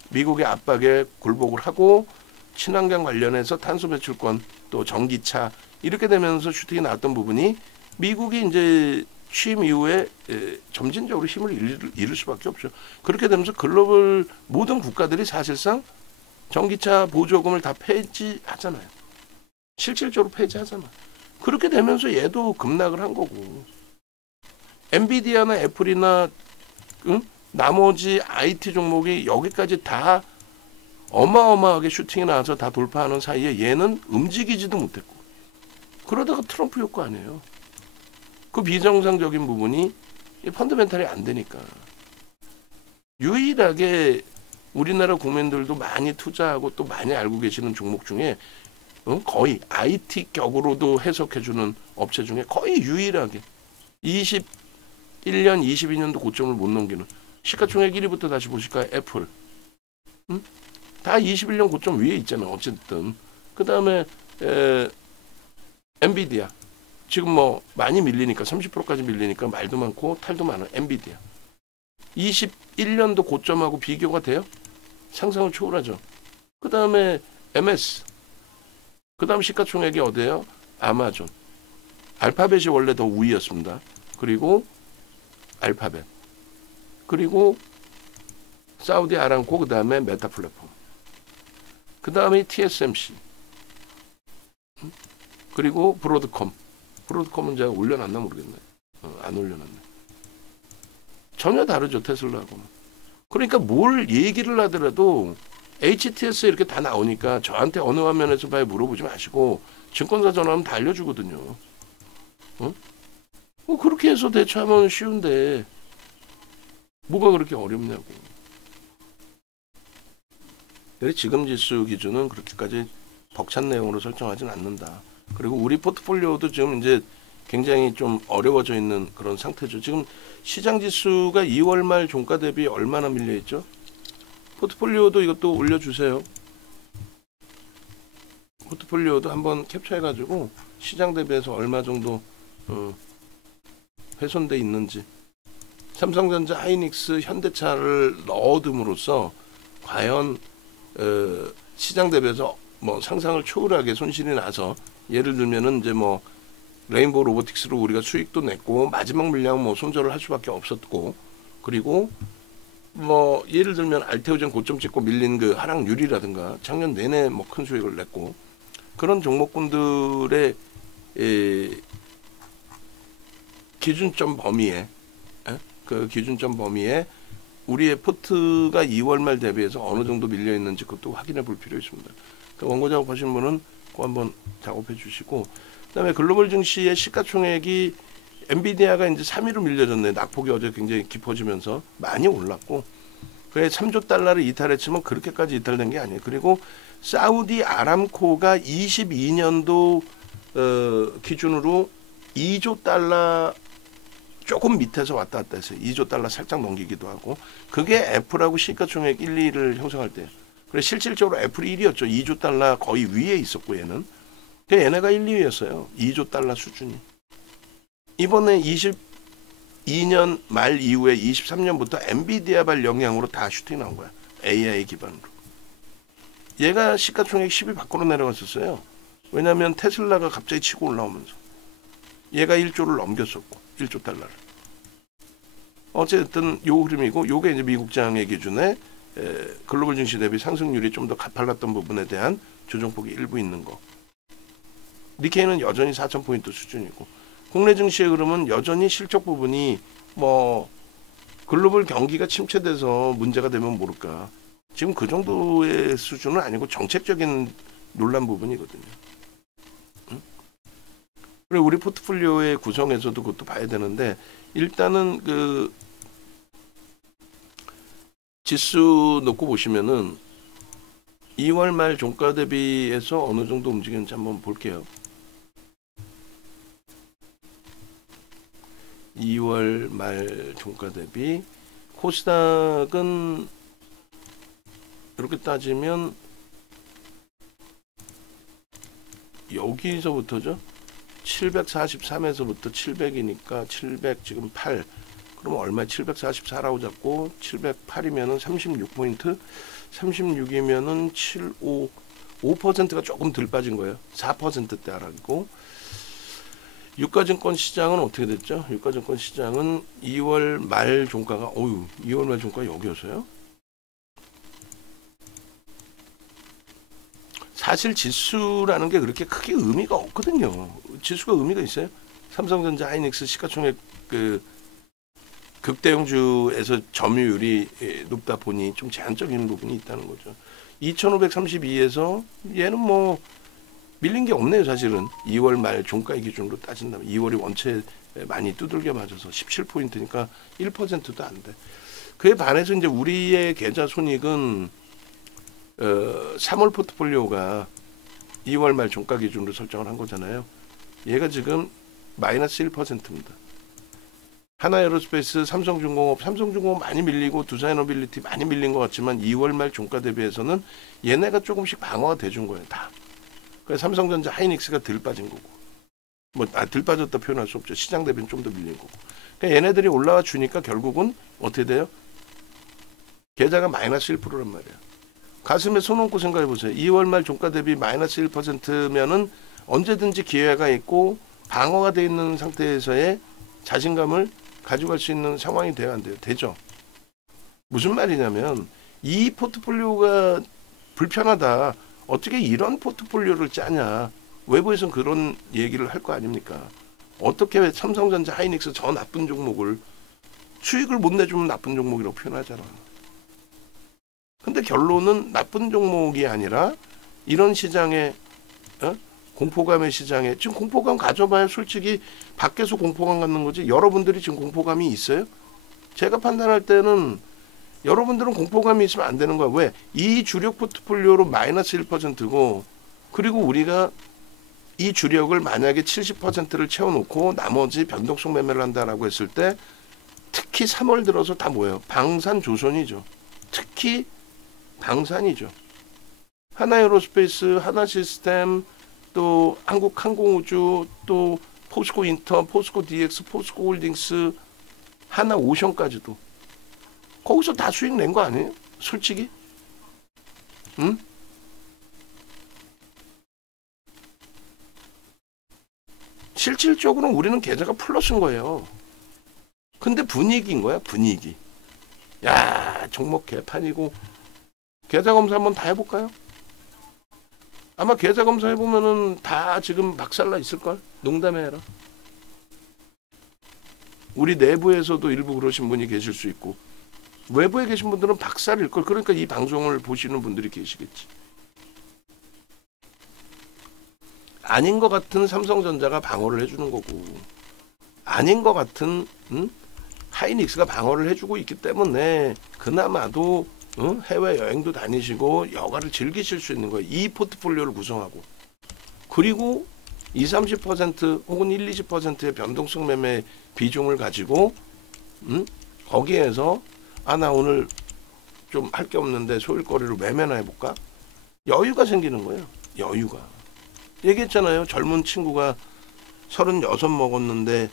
미국의 압박에 굴복을 하고 친환경 관련해서 탄소 배출권 또 전기차 이렇게 되면서 슈팅이 나왔던 부분이 미국이 이제 취임 이후에 점진적으로 힘을 잃을 수밖에 없죠. 그렇게 되면서 글로벌 모든 국가들이 사실상 전기차 보조금을 다 폐지하잖아요. 실질적으로 폐지하잖아. 그렇게 되면서 얘도 급락을 한 거고 엔비디아나 애플이나 나머지 IT 종목이 여기까지 다 어마어마하게 슈팅이 나와서 다 돌파하는 사이에 얘는 움직이지도 못했고 그러다가 트럼프 효과 아니에요. 그 비정상적인 부분이 펀더멘탈이 안 되니까 유일하게 우리나라 국민들도 많이 투자하고 또 많이 알고 계시는 종목 중에 거의 IT 격으로도 해석해주는 업체 중에 거의 유일하게 21년, 22년도 고점을 못 넘기는 시가총액 1위부터 다시 보실까요? 애플. 다 21년 고점 위에 있잖아요. 어쨌든. 그 다음에 엔비디아. 지금 뭐 많이 밀리니까 30%까지 밀리니까 말도 많고 탈도 많아. 엔비디아. 21년도 고점하고 비교가 돼요? 상상을 초월하죠. 그 다음에 MS. 그 다음 시가총액이 어디예요? 아마존. 알파벳이 원래 더 우위였습니다. 그리고 알파벳. 그리고 사우디 아람코 그 다음에 메타 플랫폼. 그 다음에 TSMC. 그리고 브로드컴. 브로드컴은 제가 올려놨나 모르겠네. 안 올려놨네. 전혀 다르죠. 테슬라하고는. 그러니까 뭘 얘기를 하더라도 HTS 이렇게 다 나오니까 저한테 어느 화면에서 봐야 물어보지 마시고 증권사 전화하면 다 알려주거든요. 그렇게 해서 대처하면 쉬운데 뭐가 그렇게 어렵냐고. 그래서 지금 지수 기준은 그렇게까지 벅찬 내용으로 설정하진 않는다. 그리고 우리 포트폴리오도 지금 이제 굉장히 좀 어려워져 있는 그런 상태죠. 지금 시장 지수가 2월 말 종가 대비 얼마나 밀려 있죠? 포트폴리오도 이것도 올려주세요. 포트폴리오도 한번 캡처해가지고 시장 대비해서 얼마 정도 훼손돼 있는지. 삼성전자, 하이닉스, 현대차를 넣어둠으로써 과연 시장 대비해서 뭐 상상을 초월하게 손실이 나서 예를 들면은 이제 뭐 레인보우 로보틱스로 우리가 수익도 냈고 마지막 물량은 뭐 손절을 할 수밖에 없었고 그리고 뭐 예를 들면 알테오젠 고점 찍고 밀린 그 하락률이라든가 작년 내내 뭐 큰 수익을 냈고 그런 종목군들의 기준점 범위에 그 기준점 범위에 우리의 포트가 2월 말 대비해서 어느 정도 밀려 있는지 그것도 확인해 볼 필요 있습니다. 그 원고 작업하시는 분은 그거 한번 작업해 주시고 그다음에 글로벌 증시의 시가총액이 엔비디아가 이제 3위로 밀려졌네. 낙폭이 어제 굉장히 깊어지면서 많이 올랐고 그래 3조 달러를 이탈했지만 그렇게까지 이탈된 게 아니에요. 그리고 사우디 아람코가 22년도 기준으로 2조 달러 조금 밑에서 왔다 갔다 했어요. 2조 달러 살짝 넘기기도 하고 그게 애플하고 시가총액 1, 2를 형성할 때예요. 그래 실질적으로 애플이 1위였죠. 2조 달러 거의 위에 있었고 얘는. 얘네가 1, 2위였어요. 2조 달러 수준이. 이번에 22년 말 이후에 23년부터 엔비디아발 영향으로 다 슈팅 나온 거야. AI 기반으로. 얘가 시가총액 10위 밖으로 내려갔었어요. 왜냐하면 테슬라가 갑자기 치고 올라오면서. 얘가 1조를 넘겼었고 1조 달러를. 어쨌든 요 흐름이고 요게 이제 미국장의 기준에 글로벌 증시 대비 상승률이 좀 더 가팔랐던 부분에 대한 조정폭이 일부 있는 거. 니케이는 여전히 4,000포인트 수준이고 국내 증시의 흐름은 여전히 실적 부분이 뭐 글로벌 경기가 침체돼서 문제가 되면 모를까 지금 그 정도의 수준은 아니고 정책적인 논란 부분이거든요. 응? 그리고 우리 포트폴리오의 구성에서도 그것도 봐야 되는데 일단은 그 지수 놓고 보시면은 2월 말 종가 대비해서 어느 정도 움직이는지 한번 볼게요. 2월 말 종가 대비 코스닥은 이렇게 따지면 여기서부터죠. 743에서부터 700이니까 700 지금 8. 그러면 얼마 744라고 잡고 708이면은 36포인트. 36이면은 75 5%가 조금 덜 빠진 거예요. 4%대 하락이고 유가증권 시장은 어떻게 됐죠? 유가증권 시장은 2월 말 종가가 2월 말 종가 여기였어요? 사실 지수라는 게 그렇게 크게 의미가 없거든요. 지수가 의미가 있어요? 삼성전자, 하이닉스 시가총액 그 극대형주에서 점유율이 높다 보니 좀 제한적인 부분이 있다는 거죠. 2532에서 얘는 뭐 밀린 게 없네요. 사실은 2월 말 종가의 기준으로 따진다면 2월이 원체 많이 두들겨 맞아서 17포인트니까 1%도 안 돼. 그에 반해서 이제 우리의 계좌 손익은 3월 포트폴리오가 2월 말 종가 기준으로 설정을 한 거잖아요. 얘가 지금 마이너스 1%입니다. 하나에어로스페이스, 삼성중공업 많이 밀리고 두산에너빌리티 많이 밀린 것 같지만 2월 말 종가 대비해서는 얘네가 조금씩 방어가 돼준 거예요. 다. 그래서 삼성전자, 하이닉스가 덜 빠진 거고 덜 빠졌다 표현할 수 없죠. 시장 대비는 좀 더 밀린 거고. 그러니까 얘네들이 올라와 주니까 결국은 어떻게 돼요? 계좌가 마이너스 1%란 말이에요. 가슴에 손 얹고 생각해 보세요. 2월 말 종가 대비 마이너스 1%면은 언제든지 기회가 있고 방어가 돼 있는 상태에서의 자신감을 가져갈 수 있는 상황이 돼야 안 돼요. 되죠. 무슨 말이냐면 이 포트폴리오가 불편하다. 어떻게 이런 포트폴리오를 짜냐. 외부에서는 그런 얘기를 할 거 아닙니까. 어떻게 삼성전자, 하이닉스 저 나쁜 종목을 수익을 못 내주면 나쁜 종목이라고 표현하잖아. 근데 결론은 나쁜 종목이 아니라 이런 시장에 공포감의 시장에 지금 공포감 가져봐야 솔직히 밖에서 공포감 갖는 거지 여러분들이 지금 공포감이 있어요? 제가 판단할 때는 여러분들은 공포감이 있으면 안 되는 거야. 왜? 이 주력 포트폴리오로 마이너스 1%고 그리고 우리가 이 주력을 만약에 70%를 채워놓고 나머지 변동성 매매를 한다라고 했을 때 특히 3월 들어서 다 뭐예요? 방산조선이죠. 특히 방산이죠. 하나에어로스페이스, 하나시스템, 또 한국항공우주, 또 포스코인터, 포스코DX, 포스코홀딩스, 하나오션까지도 거기서 다 수익 낸 거 아니에요? 솔직히? 응? 실질적으로 우리는 계좌가 플러스인 거예요. 근데 분위기인 거야, 분위기. 야, 종목 개판이고 계좌 검사 한번 다 해볼까요? 아마 계좌 검사 해보면은 다 지금 박살나 있을걸? 농담해 해라. 우리 내부에서도 일부 그러신 분이 계실 수 있고 외부에 계신 분들은 박살일걸. 그러니까 이 방송을 보시는 분들이 계시겠지. 아닌 것 같은 삼성전자가 방어를 해주는 거고 아닌 것 같은 하이닉스가 방어를 해주고 있기 때문에 그나마도 해외여행도 다니시고 여가를 즐기실 수 있는 거예요. 이 포트폴리오를 구성하고 그리고 20-30% 혹은 1-20%의 변동성 매매 비중을 가지고 거기에서 나 오늘 좀 할 게 없는데 소일거리로 매매나 해볼까? 여유가 생기는 거예요. 여유가. 얘기했잖아요. 젊은 친구가 36 먹었는데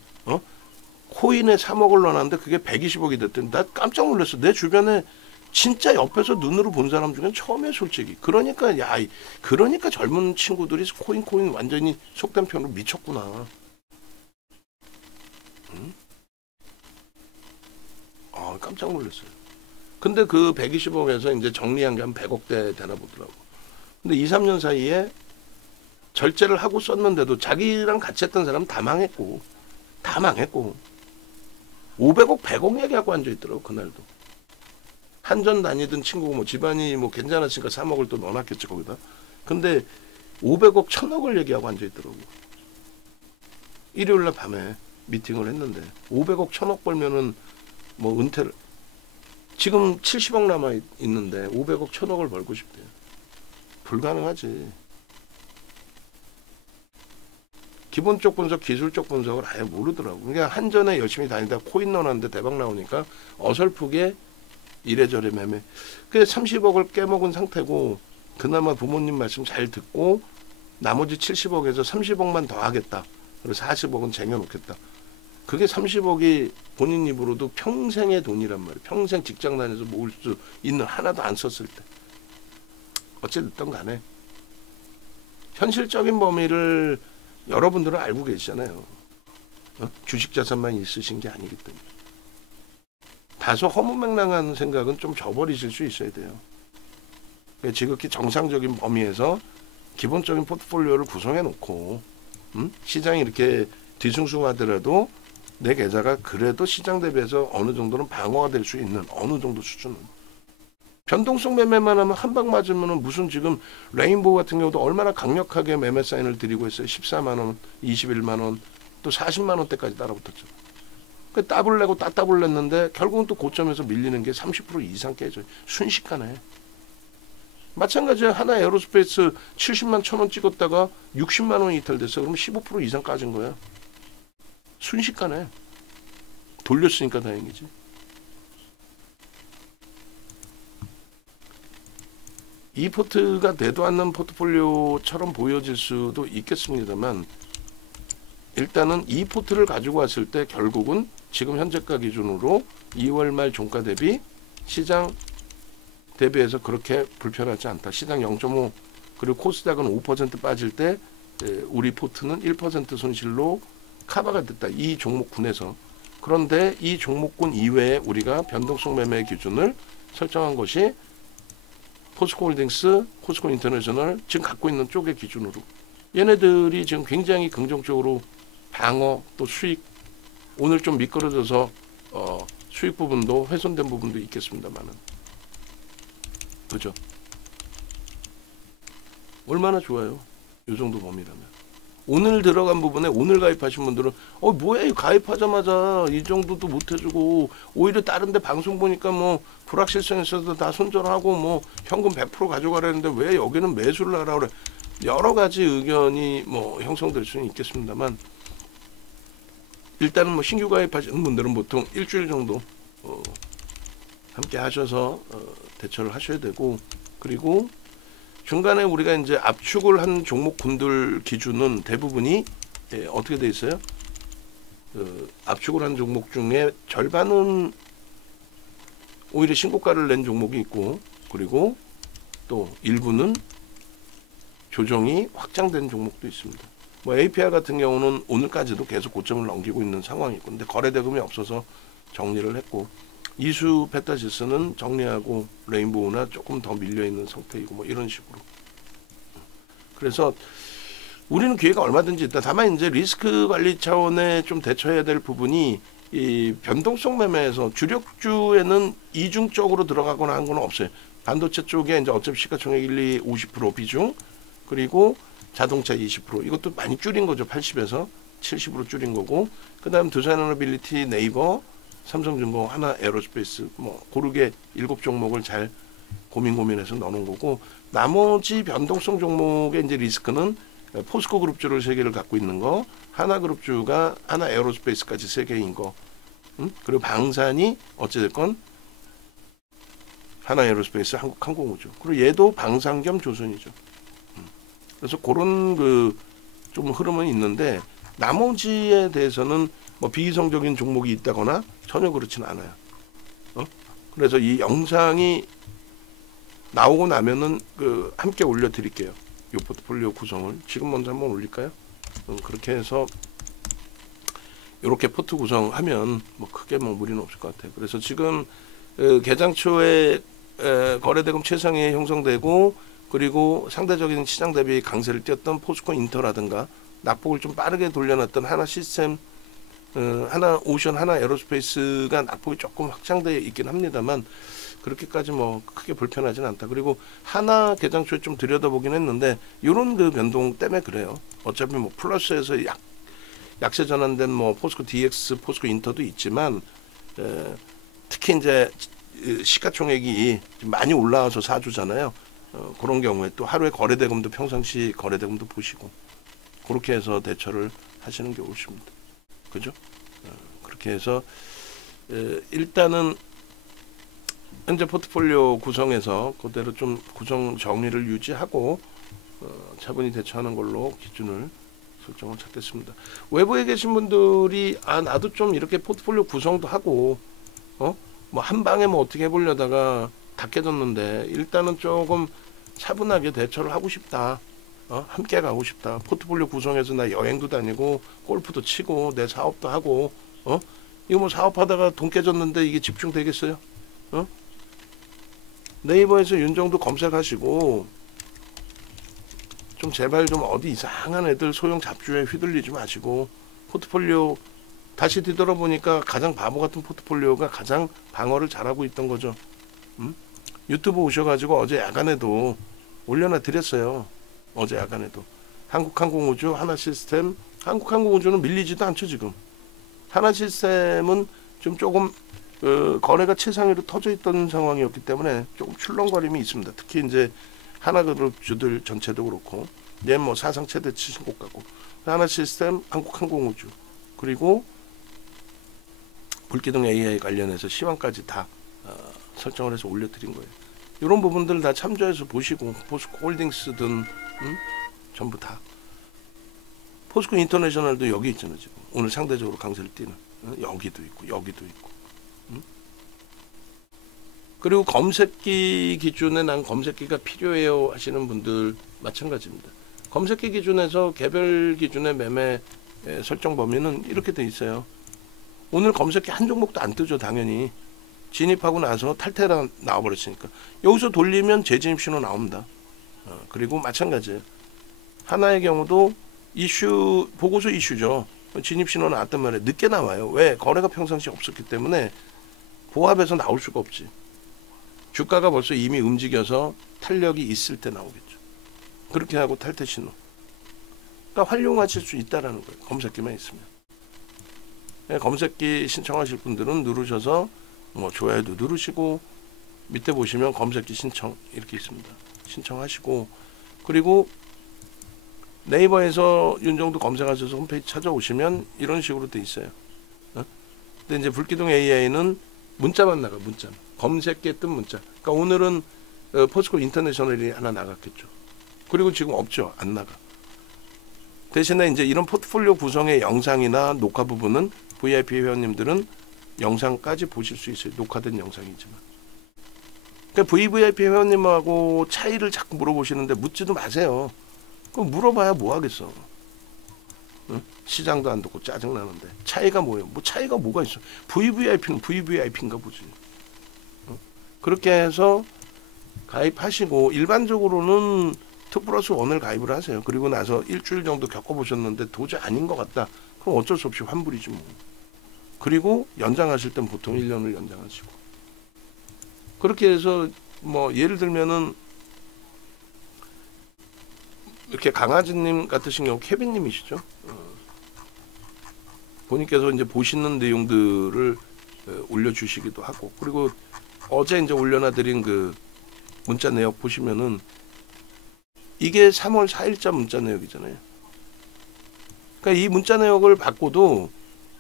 코인에 3억을 넣어놨는데 그게 120억이 됐더니 나 깜짝 놀랐어. 내 주변에 진짜 옆에서 눈으로 본 사람 중에 처음에 솔직히. 그러니까 그러니까 젊은 친구들이 코인 완전히 속된 편으로 미쳤구나. 깜짝 놀랐어요. 근데 그 120억에서 이제 정리한 게 한 100억대 되나 보더라고. 근데 2-3년 사이에 절제를 하고 썼는데도 자기랑 같이 했던 사람은 다 망했고 500억, 100억 얘기하고 앉아있더라고 그날도. 한전 다니던 친구고 뭐 집안이 뭐 괜찮았으니까 3억을 또 넣어놨겠지 거기다. 근데 500억 1000억을 얘기하고 앉아있더라고. 일요일날 밤에 미팅을 했는데 500억 1000억 벌면은 뭐 은퇴를 지금 70억 남아 있는데 500억 1000억을 벌고 싶대요. 불가능하지. 기본적 분석, 기술적 분석을 아예 모르더라고. 그러니까 한전에 열심히 다니다 코인 넣어놨는데 대박 나오니까 어설프게 이래저래 매매. 그래서 30억을 깨먹은 상태고 그나마 부모님 말씀 잘 듣고 나머지 70억에서 30억만 더 하겠다. 그래서 40억은 쟁여놓겠다. 그게 30억이 본인 입으로도 평생의 돈이란 말이에요. 평생 직장 다녀서 모을 수 있는 하나도 안 썼을 때. 어찌됐든 간에 현실적인 범위를 여러분들은 알고 계시잖아요. 주식 자산만 있으신 게 아니기 때문에. 다소 허무맹랑한 생각은 좀 저버리실 수 있어야 돼요. 지극히 정상적인 범위에서 기본적인 포트폴리오를 구성해 놓고 시장이 이렇게 뒤숭숭하더라도 내 계좌가 그래도 시장 대비해서 어느 정도는 방어가 될 수 있는 어느 정도 수준은. 변동성 매매만 하면 한 방 맞으면 무슨 지금 레인보우 같은 경우도 얼마나 강력하게 매매 사인을 드리고 있어요. 14만원, 21만원, 또 40만원대까지 따라붙었죠. 그 더블 내고 따따블 냈는데 결국은 또 고점에서 밀리는 게 30% 이상 깨져요. 순식간에. 마찬가지로 하나 에어로스페이스 70만 1000원 찍었다가 60만원 이탈됐어. 그러면 15% 이상 까진 거야. 순식간에. 돌렸으니까 다행이지. 이 포트가 되도 않는 포트폴리오처럼 보여질 수도 있겠습니다만 일단은 이 포트를 가지고 왔을 때 결국은 지금 현재가 기준으로 2월 말 종가 대비 시장 대비해서 그렇게 불편하지 않다. 시장 0.5 그리고 코스닥은 5% 빠질 때 우리 포트는 1% 손실로 커버가 됐다. 이 종목군에서. 그런데 이 종목군 이외에 우리가 변동성 매매 기준을 설정한 것이 포스코홀딩스, 포스코 인터내셔널 지금 갖고 있는 쪽의 기준으로 얘네들이 지금 굉장히 긍정적으로 방어 또 수익 오늘 좀 미끄러져서 수익 부분도 훼손된 부분도 있겠습니다만은 그죠? 얼마나 좋아요? 이 정도 범위라면. 오늘 들어간 부분에 오늘 가입하신 분들은 뭐야 가입하자마자 이 정도도 못 해주고 오히려 다른 데 방송 보니까 뭐 불확실성 있어서 다 손절하고 뭐 현금 100% 가져가라는데 왜 여기는 매수를 하라 그래. 여러 가지 의견이 뭐 형성될 수는 있겠습니다만 일단은 뭐 신규 가입하시는 분들은 보통 일주일 정도 함께 하셔서 대처를 하셔야 되고 그리고 중간에 우리가 이제 압축을 한 종목군들 기준은 대부분이 어떻게 돼 있어요? 압축을 한 종목 중에 절반은 오히려 신고가를 낸 종목이 있고 그리고 또 일부는 조정이 확장된 종목도 있습니다. 뭐 APR 같은 경우는 오늘까지도 계속 고점을 넘기고 있는 상황이고 근데 거래대금이 없어서 정리를 했고 이수 페타시스는 정리하고 레인보우나 조금 더 밀려있는 상태이고 뭐 이런 식으로. 그래서 우리는 기회가 얼마든지 있다. 다만 이제 리스크 관리 차원에 좀 대처해야 될 부분이 이 변동성 매매에서 주력주에는 이중적으로 들어가거나 한 건 없어요. 반도체 쪽에 이제 어차피 시가총액 1, 2, 50% 비중 그리고 자동차 20% 이것도 많이 줄인 거죠. 80에서 70으로 줄인 거고 그 다음 두산에너빌리티 네이버 삼성중공, 하나 에어로스페이스 뭐 고르게 7종목을 잘 고민해서 넣어놓은 거고 나머지 변동성 종목의 이제 리스크는 포스코 그룹주를 3개를 갖고 있는 거, 하나 그룹주가 하나 에어로스페이스까지 3개인 거, 그리고 방산이 어찌됐건 하나 에어로스페이스 한국항공우주 그리고 얘도 방산 겸 조선이죠. 그래서 그런 그 좀 흐름은 있는데 나머지에 대해서는 뭐 비이성적인 종목이 있다거나 전혀 그렇지는 않아요. 그래서 이 영상이 나오고 나면은 그 함께 올려드릴게요. 이 포트폴리오 구성을 지금 먼저 한번 올릴까요? 그렇게 해서 이렇게 포트 구성하면 뭐 크게 뭐 무리는 없을 것 같아요. 그래서 지금 개장 초에 거래대금 최상위 형성되고 그리고 상대적인 시장 대비 강세를 띄었던 포스코 인터라든가 낙폭을 좀 빠르게 돌려놨던 하나 시스템 하나 오션 하나 에어로스페이스가 낙폭이 조금 확장되어 있긴 합니다만 그렇게까지 뭐 크게 불편하진 않다. 그리고 하나 개장 초에 좀 들여다보긴 했는데 이런 그 변동 때문에 그래요. 어차피 뭐 플러스에서 약세 전환된 뭐 포스코 DX, 포스코 인터도 있지만 특히 이제 시가총액이 많이 올라와서 사주잖아요. 그런 경우에 또 하루에 거래대금도 평상시 거래대금도 보시고 그렇게 해서 대처를 하시는 게 옳습니다. 그죠? 그렇게 해서 일단은 현재 포트폴리오 구성에서 그대로 좀 구성 정리를 유지하고 차분히 대처하는 걸로 기준을 설정을 찾겠습니다. 외부에 계신 분들이 나도 좀 이렇게 포트폴리오 구성도 하고 뭐 한 방에 뭐 어떻게 해보려다가 다 깨졌는데 일단은 조금 차분하게 대처를 하고 싶다. 함께 가고 싶다. 포트폴리오 구성해서 나 여행도 다니고 골프도 치고 내 사업도 하고 이거 뭐 사업하다가 돈 깨졌는데 이게 집중되겠어요? 네이버에서 윤정도 검색하시고 좀 제발 좀 어디 이상한 애들 소형 잡주에 휘둘리지 마시고 포트폴리오 다시 뒤돌아보니까 가장 바보 같은 포트폴리오가 가장 방어를 잘하고 있던 거죠. 유튜브 오셔가지고 어제 야간에도 올려놔 드렸어요. 어제 야간에도 한국항공우주, 하나시스템. 한국항공우주는 밀리지도 않죠 지금. 하나시스템은 좀 조금 거래가 최상위로 터져 있던 상황이었기 때문에 조금 출렁거림이 있습니다. 특히 이제 하나그룹주들 전체도 그렇고 얘 뭐 사상 최대 신고가 가고 하나시스템, 한국항공우주 그리고 불기둥 AI 관련해서 시황까지 다 설정을 해서 올려드린 거예요. 이런 부분들 다 참조해서 보시고 포스코 홀딩스든 전부 다 포스코 인터내셔널도 여기 있잖아요. 지금 오늘 상대적으로 강세를 띠는 여기도 있고 여기도 있고 그리고 검색기 기준에 난 검색기가 필요해요 하시는 분들 마찬가지입니다. 검색기 기준에서 개별 기준의 매매 설정 범위는 이렇게 돼 있어요. 오늘 검색기 한 종목도 안 뜨죠. 당연히 진입하고 나서 탈퇴가 나와버렸으니까 여기서 돌리면 재진입 신호 나옵니다. 그리고 마찬가지예요. 하나의 경우도 이슈 보고서 이슈죠. 진입 신호 나왔단 말이에요. 늦게 나와요. 왜? 거래가 평상시 없었기 때문에 보합에서 나올 수가 없지. 주가가 벌써 이미 움직여서 탄력이 있을 때 나오겠죠. 그렇게 하고 탈퇴 신호. 그러니까 활용하실 수 있다라는 거예요. 검색기만 있으면. 검색기 신청하실 분들은 누르셔서 뭐 좋아요도 누르시고 밑에 보시면 검색기 신청 이렇게 있습니다. 신청하시고 그리고 네이버에서 윤정도 검색하셔서 홈페이지 찾아오시면 이런 식으로 돼 있어요. 근데 이제 불기둥 AI는 문자만 나가 문자. 검색기에 뜬 문자. 그러니까 오늘은 포스코 인터내셔널이 하나 나갔겠죠. 그리고 지금 없죠. 안 나가. 대신에 이제 이런 포트폴리오 구성의 영상이나 녹화 부분은 VIP 회원님들은 영상까지 보실 수 있어요. 녹화된 영상이지만. 그러니까 VVIP 회원님하고 차이를 자꾸 물어보시는데 묻지도 마세요. 그럼 물어봐야 뭐 하겠어. 응? 시장도 안 듣고 짜증나는데 차이가 뭐예요? 뭐 차이가 뭐가 있어? VVIP는 VVIP인가 보지. 응? 그렇게 해서 가입하시고 일반적으로는 2+1을 가입을 하세요. 그리고 나서 일주일 정도 겪어보셨는데 도저히 아닌 것 같다. 그럼 어쩔 수 없이 환불이지 뭐. 그리고 연장하실 땐 보통 1년을 연장하시고 그렇게 해서 뭐 예를 들면은 이렇게 강아지님 같으신 경우 케빈님이시죠. 본인께서 이제 보시는 내용들을 올려주시기도 하고 그리고 어제 이제 올려놔드린 그 문자 내역 보시면은 이게 3월 4일자 문자 내역이잖아요. 그러니까 이 문자 내역을 받고도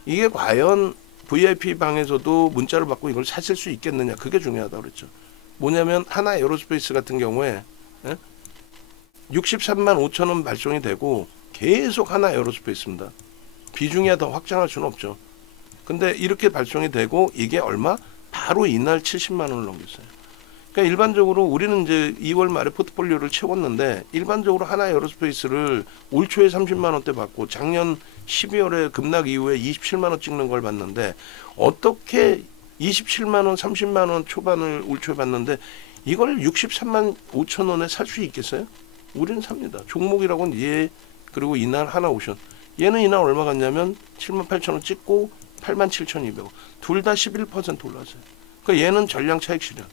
이게 과연 VIP 방에서도 문자를 받고 이걸 사실 수 있겠느냐 그게 중요하다고 그랬죠. 뭐냐면 하나 에어로스페이스 같은 경우에 63만 5천 원 발송이 되고 계속 하나 에어로스페이스입니다. 비중이 더 확장할 수는 없죠. 근데 이렇게 발송이 되고 이게 얼마? 바로 이날 70만 원을 넘겼어요. 그러니까 일반적으로 우리는 이제 2월 말에 포트폴리오를 채웠는데 일반적으로 하나 에어로스페이스를 올 초에 30만 원대 받고 작년 12월에 급락 이후에 27만 원 찍는 걸 봤는데 어떻게 27만 원, 30만 원 초반을 올 초에 받는데 이걸 63만 5천 원에 살 수 있겠어요? 우리는 삽니다. 종목이라고는 얘 그리고 이날 하나 오션 얘는 이날 얼마 갔냐면 7만 8천 원 찍고 8만 7천 2백 원 둘 다 11% 올랐어요. 그러니까 얘는 전량 차익 실현.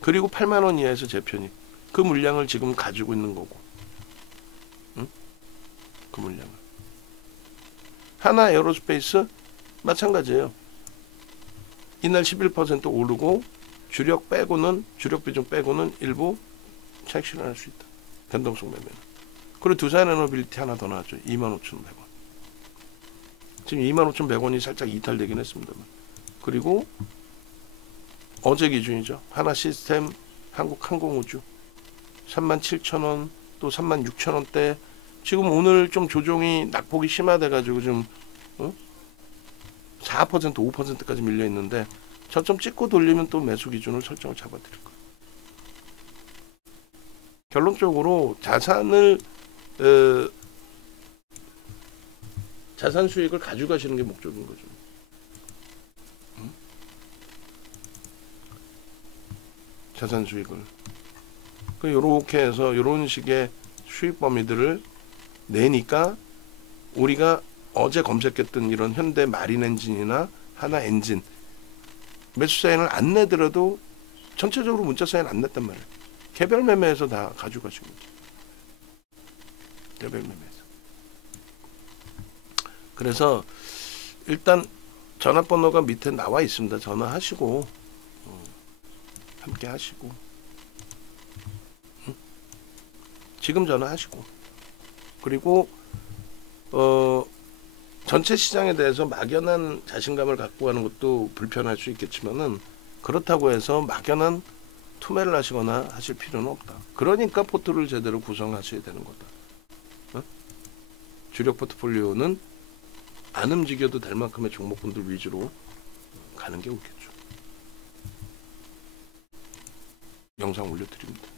그리고 8만 원 이하에서 재편입. 그 물량을 지금 가지고 있는 거고. 응? 그 물량을. 하나 에어로스페이스 마찬가지예요. 이날 11% 오르고 주력 비중 빼고는 일부 차익 실현할 수 있다. 변동성 매매는. 그리고 두산에너빌리티 하나 더 나왔죠. 25,100원. 지금 25,100원이 살짝 이탈되긴 했습니다만. 그리고 어제 기준이죠. 하나 시스템, 한국항공우주 37,000원, 또 36,000원대. 지금 오늘 좀 조정이 낙폭이 심화돼가지고 좀 4%, 5%까지 밀려 있는데 저점 찍고 돌리면 또 매수 기준을 설정을 잡아드릴 거예요. 결론적으로 자산 수익을 가져가시는 게 목적인 거죠. 자산 수익을. 이렇게 해서 이런 식의 수익 범위들을 내니까 우리가 어제 검색했던 이런 현대 마린 엔진이나 하나 엔진 매수 사인을 안 내더라도 전체적으로 문자 사인 안 냈단 말이에요. 개별 매매에서 다 가져가신 거죠. 개별 매매에서. 그래서 일단 전화번호가 밑에 나와 있습니다. 전화하시고 함께 하시고 지금 전화하시고 그리고 전체 시장에 대해서 막연한 자신감을 갖고 가는 것도 불편할 수 있겠지만은 그렇다고 해서 막연한 투매를 하시거나 하실 필요는 없다. 그러니까 포트를 제대로 구성하셔야 되는 거다. 주력 포트폴리오는 안 움직여도 될 만큼의 종목군들 위주로 가는 게 옳겠죠. 영상 올려드립니다.